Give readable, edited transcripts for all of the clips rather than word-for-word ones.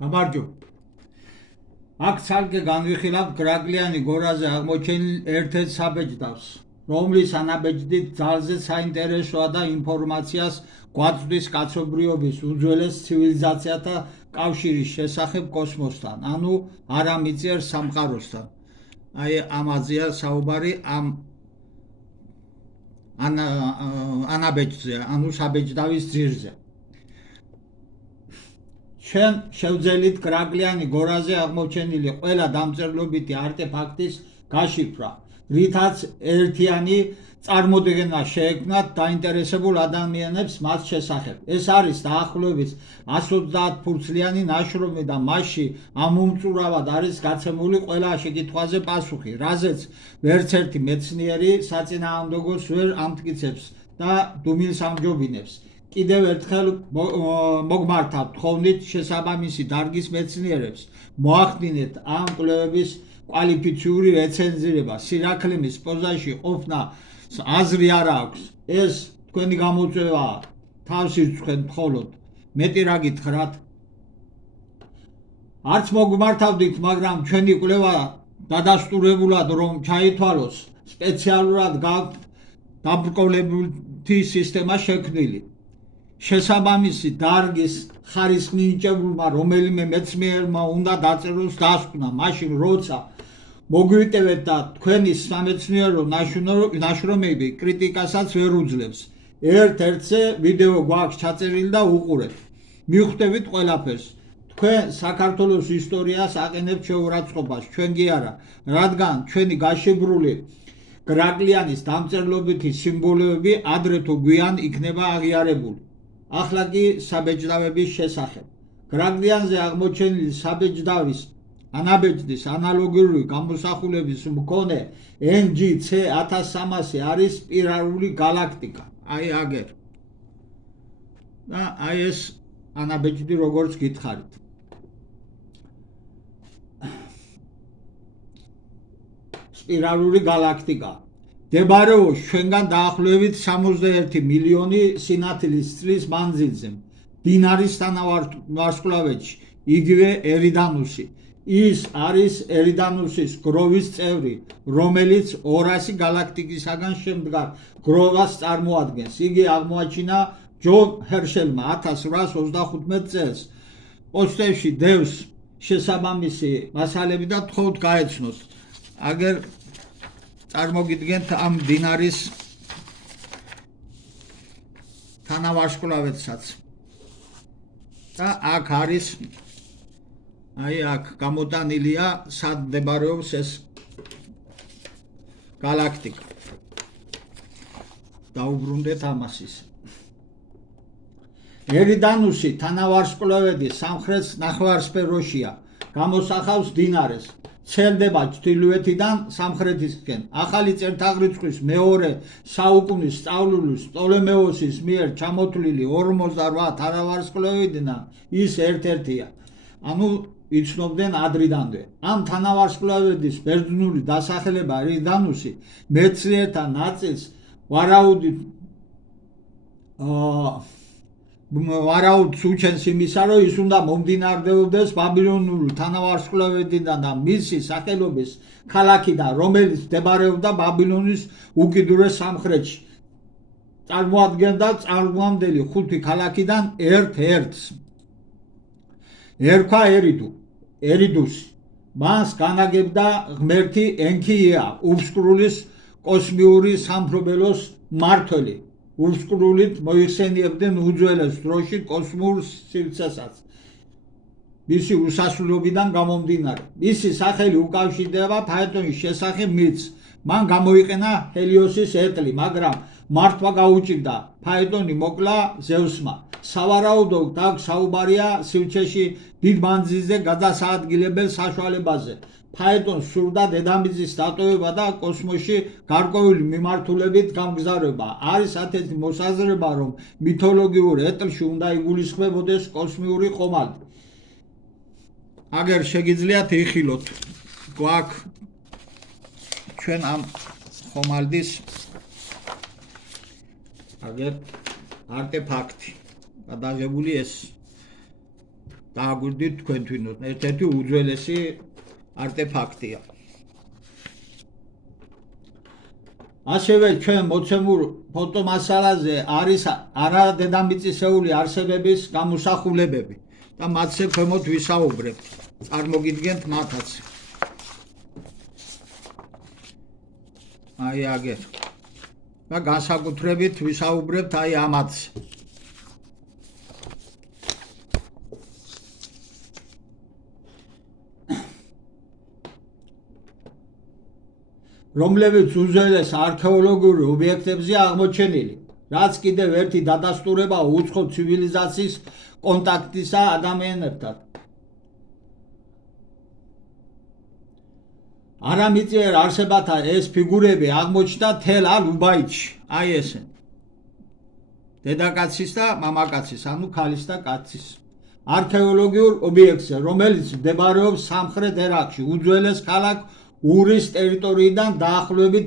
გამარჯობა. აქ ცალკე განვიხილავთ გრაგლიანი გორაზე აღმოჩენილ ერთ-ერთ საბეჭდავს, რომლის ანაბეჭდით ძალზე საინტერესოა და ინფორმაციას გვაწვდის კაცობრიობის უძველეს ცივილიზაციათა კავშირის შესახებ კოსმოსთან, ანუ არამიწიერ სამყაროსთან. აი ამაზეა საუბარი ამ ანაბეჭდზე, ანუ საბეჭდავის ძირზე. ჩვენ შევძელით გრაგლიანი გორაზე აღმოჩენილი ყველა დამწერლობითი არტეფაქტის გაშიფრვა, რითაც ერთიანი წარმოდგენა შეექმნათ დაინტერესებულ ადამიანებს მათ შესახებ. ეს არის დაახლოებით 130 ფურცლიანი ნაშრომი და მასში ამომწურავად არის გაცემული ყველა შეკითხვაზე პასუხი, რაზეც ვერც ერთი მეცნიერი საწინააღმდეგოს ვერ ამტკიცებს და დუმილს ამჯობინებს. კიდევ ერთხელ მოგმართავთ თხოვნით შესაბამისი დარგის მეცნიერებს, მოახდინეთ ამ კვლევების კვალიფიციური რეცენზირება. სირაქლემის პოზაში ყოფნა აზრი არ აქვს. ეს თქვენი გამოწვევაა. თავს ირჩხეთ მხოლოდ. მეტი რა გითხრათ? არც მოგმართავდით, მაგრამ ჩვენი კვლევა დადასტურებულად რომ ჩაითვალოს, სპეციალურად გაქვთ დაბრკოლებითი სისტემა შექმნილი. შესაბამისი დარგის ხარისხმნინჭებულმა რომელიმე მეცნიერმა უნდა დაწეროს დასკვნა, მაშინ როცა მოგვიტევეთ და თქვენი სამეცნიერო ნაშრომები კრიტიკასაც ვერ უძლებს. ერთ-ერთზე ვიდეო გვაქვს ჩაწერილი და უყურეთ. მიხვდებით ყველაფერს. თქვენ საქართველოს ისტორიას აყენებთ შეურაცხყოფას, ჩვენ კი არა, რადგან ჩვენი გაშიბრული გრაგლიანის დამწერლობითი სიმბოლოები ადრე თუ გვიან იქნება აღიარებული. ახლა კი საბეჭდავების შესახებ. გრაგლიანზე აღმოჩენილი საბეჭდავის ანაბეჭდის ანალოგიური გამოსახულების მქონე NGC 1300 არის სპირალური galaktika. აი აგერ. და აი ეს ანაბეჭდი როგორც გითხარით. სპირალური galaktika. მდებარეობს ჩვენგან დაახლოებით 61 მილიონი სინათლის წლის მანძილზე. დინარის თანავარსკვლავედში, იგივე ერიდანუსი. ის არის ერიდანუსის გროვის წევრი, რომელიც 200 galaktikისაგან შემდგარ გროვას წარმოადგენს. იგი აღმოაჩინა ჯონ ჰერშელმა 1835 წელს. პოსტებში დევს შესაბამისი მასალები და თხოვთ გაეცნოთ. აგერ წარმოგიდგენთ ამ დინარის თანავარსკვლავედსაც. და აქ არის, აი აქ გამოტანილია სად მდებარეობს ეს galaktika. დაუბრუნდეთ ამას ის. ერიდანუსი თანავარსკვლავედი სამხრეთ ნახევარსფეროშია, გამოსახავს დინარეს. ცელდება ჩრდილოეთიდან სამხრეთისკენ. ახალი წელთაღრიცხვის მეორე საუკუნის სწავლულის პტოლემეოსის მიერ ჩამოთვლილი 48 თანავარსკვლავედიდან ის ერთ-ერთია. ანუ იცნობდნენ ადრიდანვე. ამ თანავარსკვლავედის ბერძნული დასახელება ერიდანუსი მეცნიერთა ნაწილს ვარაუდს უჩენს იმისა, რომ ის უნდა მომდინარეობდეს ბაბილონური თანავარსკვლავედიდან და მისი სახელობის ქალაქიდან, რომელიც მდებარეობდა ბაბილონის უკიდურეს სამხრეთში. წარმოადგენდა წარმომამდელი 5 ქალაქიდან ერთ-ერთს. ერქვა ერიდუსი. მას განაგებდა ღმერთი ენქია, ურსკრულის კოსმიური სამფლობელოს მმართველი. ურსკრულით მოიხსენიებდნენ უძველეს დროში კოსმურ სივრცესაც. მისი უსასრულობიდან გამომდინარე. მისი სახელი უკავშირდება ფაეტონის შესახებ მითს. მან გამოიყენა ჰელიოსის ეტლი, მაგრამ მართვა გაუჭირდა. ფაეტონი მოკლა ზევსმა. სავარაუდოდ აქ საუბარია სივრცეში დიდ მანძილზე გადასაადგილებელ საშუალებაზე. ფაეტონს სურდა დედამიწის დატოვება და კოსმოსში გარკვეული მიმართულებით გამგზავრება. არის ასეთი მოსაზრება, რომ მითოლოგიურ ეტლში უნდა იგულისხმებოდეს კოსმიური ხომალდი. აგერ შეგიძლიათ იხილოთ. გვაქვს ჩვენ ამ ხომალდის აგერ არტეფაქტი. გადაღებული ეს დააგვირდით თქვენთვინოთ, ერთ-ერთი უძველესი არტეფაქტია. ასევე ჩვენ მოცემულ ფოტომასალაზე არის არა დედამიწისეული არსებების გამოსახულებები და მათზე ქვემოთ ვისაუბრებთ. წარმოგიდგენთ მათაც. აი აგერ. და განსაკუთრებით ვისაუბრებთ აი ამათზე. რომლებიც უძველეს არქეოლოგიურ ობიექტებზე აღმოჩენილი, რაც კიდევ ერთი დადასტურება უცხო ცივილიზაციის კონტაქტისა ადამიანებთან. არამიწიერ არსებათა ეს ფიგურები აღმოჩნდა თელ ალ-უბაიდში, აი ესენ. დედაკაცის და მამაკაცის, ანუ ქალის და კაცის არქეოლოგიურ ობიექტზე, რომელიც მდებარეობს სამხრეთ ერაყში, უძველეს ქალაქ ურის ტერიტორიიდან დაახლოებით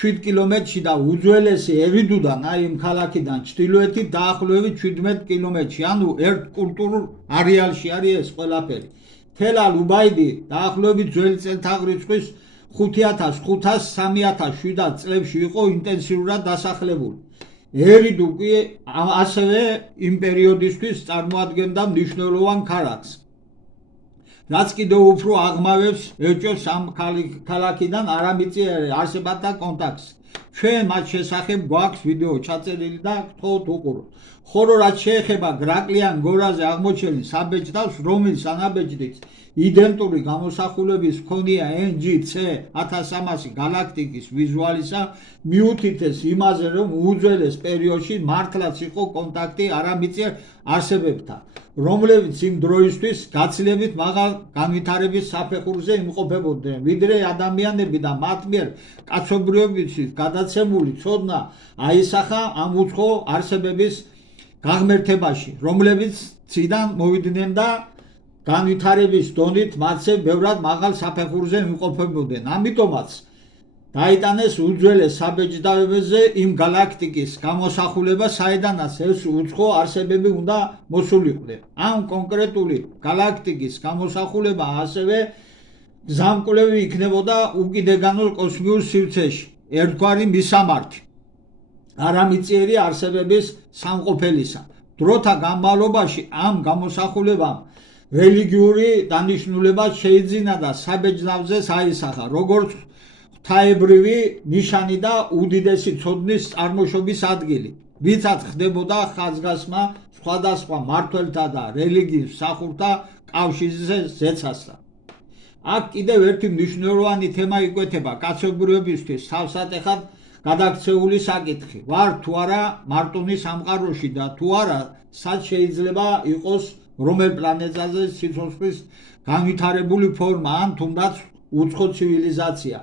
7 კილომეტრში და უძველესი ერიდუდან, აი იმ ქალაქიდან ჩრდილოეთით დაახლოებით 17 კილომეტრში, ანუ ერთ კულტურულ არეალში არის ეს ყველაფერი. თელ ალ-უბაიდი დაახლოებით ძველი წელთაღრიცხვის 5500-3007 წლებში იყო ინტენსიურად დასახლებული. ერიდუ კი ასევე იმ პერიოდისთვის წარმოადგენდა მნიშვნელოვან ქალაქს. რაც კიდევ უფრო აღმავებს ეჭვს ამ ქალაქიდან არამიწიერ არსებათა კონტაქტს. ჩვენ მათ შესახებ გვაქვს ვიდეო ჩაწერილი და გთხოვთ უყუროთ. ხოლო რაც შეეხება გრაკლიან გორაზე აღმოჩენილ საბეჭდავს, რომლის ანაბეჭდით იდენტური გამოსახულების ჰქონია NGC 1300 galaktikis ვიზუალისა, მიუთითებს იმაზე, რომ უძველეს პერიოდში მართლაც იყო კონტაქტი არამიწიერ არსებებთან, რომლებიც იმ დროისთვის გაცილებით მაღალ განვითარების საფეხურზე იმყოფებოდნენ, ვიდრე ადამიანები და მათ მიერ კაცობრიობისთვის გადაცემული ცოდნა აისახა ამ უცხო არსებების გაღმერთებაში, რომლებიც ციდან მოვიდნენ და განვითარების დონით მათზე ბევრად მაღალ საფეხურზე იმყოფებოდნენ. ამიტომაც დაიტანეს უძველეს საბეჭდავებზე იმ galaktikis გამოსახულება, საიდანაც ეს უცხო არსებები უნდა მოსულიყვნენ. ამ კონკრეტული galaktikis გამოსახულება ასევე გზამკვლევი იქნებოდა უკიდეგანურ კოსმიურ სივრცეში, ერთგვარი მისამართი არამიწიერი არსებების სამყოფელისა. დროთა განმავლობაში ამ გამოსახულებამ რელიგიური დანიშნულება შეიძინა და საბეჭდავზე აისახა, როგორც ღვთაებრივი ნიშანი და უდიდესი ცოდნის წარმოშობის ადგილი, ვისაც ხდებოდა ხაზგასმა სხვადასხვა მმართველთა და რელიგიის მსახურთა კავშირზე ზეცასთან. აქ კიდევ ერთი მნიშვნელოვანი თემა იკვეთება კაცობრიობისთვის თავსატეხად გადაქცეული საკითხი. ვარ თუ არა მარტონი სამყაროში და თუ არა სად შეიძლება იყოს რომელ პლანეტაზე სიცოცხლის განვითარებული ფორმა ან თუნდაც უცხო ცივილიზაცია.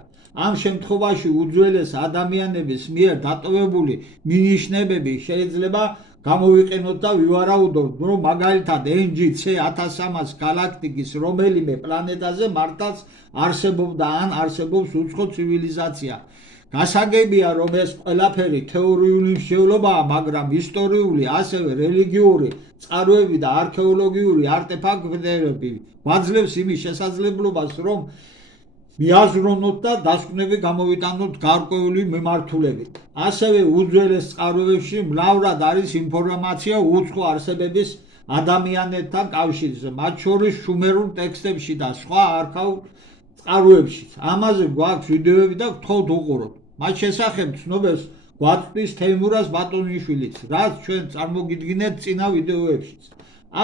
ამ შემთხვევაში უძველეს ადამიანების მიერ დატოვებული მინიშნებები შეიძლება გამოვიყენოთ და ვივარაუდოთ, რომ მაგალითად NGC 1300 galaktikis რომელიმე პლანეტაზე მართლაც არსებობდა ან არსებობს უცხო ცივილიზაცია. გასაგებია, რომ ეს ყველაფერი თეორიული მსჯელობაა, მაგრამ ისტორიული, ასევე რელიგიური წყაროები და არქეოლოგიური არტეფაქტები გვაძლევს იმის შესაძლებლობას, რომ მიაზროვნოთ და დასკვნები გამოვიტანოთ გარკვეული მიმართულებით. ასევე უძველეს წყაროებში მლავრად არის ინფორმაცია უცხო არსებების ადამიანებთან კავშირზე, მათ შორის შუმერულ ტექსტებში და სხვა არქაულ წყაროებში. ამაზე გვაქვს ვიდეოები და გთხოვთ უყუროთ. მათ შესახებ ცნობებს გვაწვდის თეიმურაზ ბატონიშვილიც, რაც ჩვენ წარმოგიდგინეთ წინა ვიდეოებში.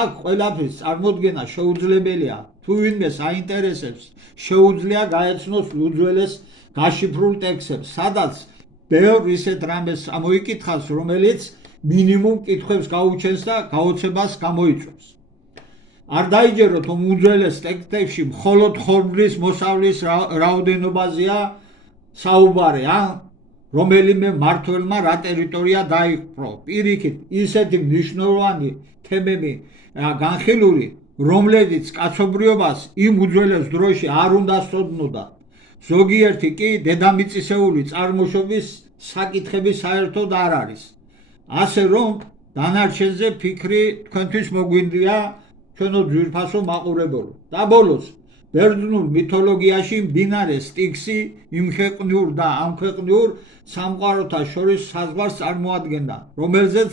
აქ ყველაფრის წარმოდგენა შეუძლებელია. თუ ვინმეს აინტერესებს, შეუძლია გაეცნოს უძველეს გაშიფრულ ტექსტებს, სადაც ბევრ ისეთ რამეს ამოიკითხავს, რომელიც მინიმუმ კითხვებს გაუჩენს და გაოცებას გამოიწვევს. არ დაიჯეროთ, რომ უძველეს ტექსტებში მხოლოდ ხორბლის მოსავლის რაოდენობაზეა საუბარი, ან რომელიმე მმართველმა რა ტერიტორია დაიპყრო. პირიქით, ისეთი მნიშვნელოვანი თემები განხილული, რომლებიც კაცობრიობას იმ უძველეს დროში არ უნდა სწოდნოდა. ზოგიერთი კი დედამიწისეული წარმოშობის საკითხები საერთოდ არ არის. ასე რომ დანარჩენზე ფიქრი თქვენთვის მოგვინდია ჩვენო ძვირფასო მაყურებელო. და ბოლოს, ბერძნულ მითოლოგიაში მდინარე სტიქსი იმხეყნიურ და ამხეყნიურ სამყაროთა შორის საზღვარს წარმოადგენდა, რომელზეც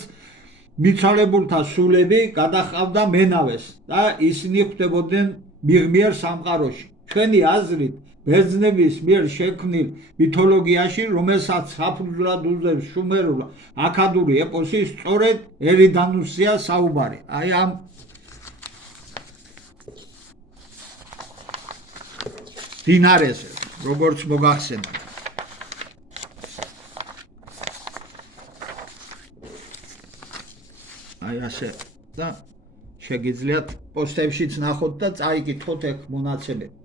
მიცვალებულთა სულები გადაჰყავდა მენავეს და ისინი ხვდებოდნენ მიღმიერ სამყაროში. ჩვენი აზრით, ბერძნების მიერ შექმნილ მითოლოგიაში, რომელსაც საფუძვლად უძებს შუმერულ აქადური ეპოსი, სწორედ ერიდანუსია საუბარი. აი ამ დინარესზე, როგორც მოგახსენებთ. აი ასე და შეგიძლიათ პოსტებშიც ნახოთ და წაიკითხოთ ეგ მონაცემები.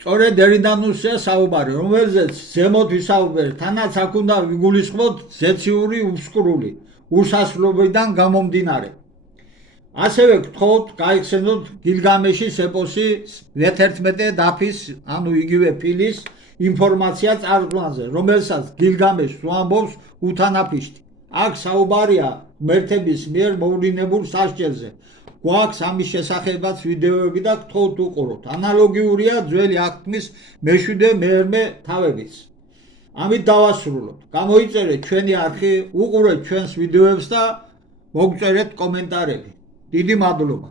სწორედ ერიდანუსია საუბარი, რომელზეც ზემოთ ვისაუბრეთ, თანაც აქ უნდა ვიგულისხმოთ ზეციური უსკრული, უსასრულობიდან გამომდინარე. ასევე გთხოვთ გაიხსენოთ გილგამეშის ეპოსის 11 დაფის, ანუ იგივე ფილის ინფორმაცია წარსულზე, რომელსაც გილგამეშს უამბობს უთანაფიშტი. აქ საუბარია ღმერთების მიერ მოვლინებულ სასჯელზე. გვაქვს ამის შესახებაც ვიდეოები და გთხოვთ უყუროთ. ანალოგიურია ძველი აღთქმის მე-7-მე თავებიც. ამით დავასრულოთ. გამოიწერეთ ჩვენი არხი, უყურეთ ჩვენს ვიდეოებს და მოგწერეთ კომენტარები. დიდი მადლობა.